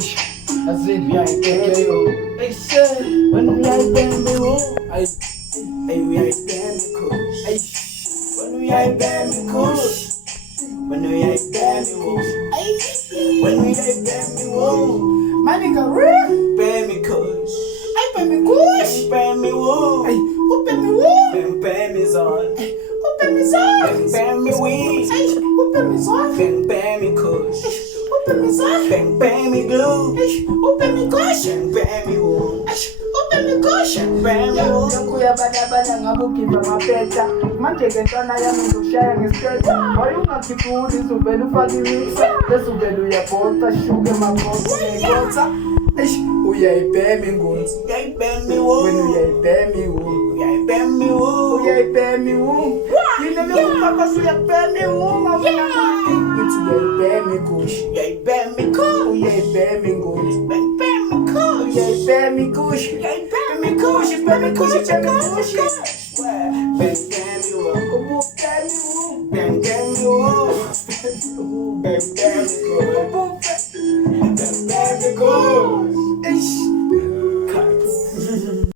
I said, we ain't damn you. They said, when we ain't damn you. Ay, we ain't damn you. Ay, when we ain't damn you. When we ain't damn you. Ay, when we ain't damn you. My nigga, real. Pay me kush. Ay, pay me kush. Pay me woo. Ay, who pay me woo? Pay me zon. Who pay me zon? Pay me weed. Ay, who pay me zon? Pay me kush. Open me soft, bang me glue. Open me caution, bang me wound. Open me caution, bang me wound. Yakuya bada ngabuki mapeta. Manteke ntana ya mndushaya ngestreta. Wayunga kipudi subelu fagimixa. Lesubelu ya pota shuge mapota ngekota. Uya ipemi ngunzi. Uya ipemi wound. When uya ipemi wound. Uya ipemi wound. Uya ipemi wound. Yine mi kupaka suya ipemi wound. Mawina maki. Uya ipemi kush. Uya ipemi kush. Uya ipemi ngunzi. Uya ipemi kush. Uya ipemi kush. Uya ipemi kush. Ipemi kush. Ipemi kush. Bang bang you up. Bang bang you up. Bang bang you up. Bang bang you up.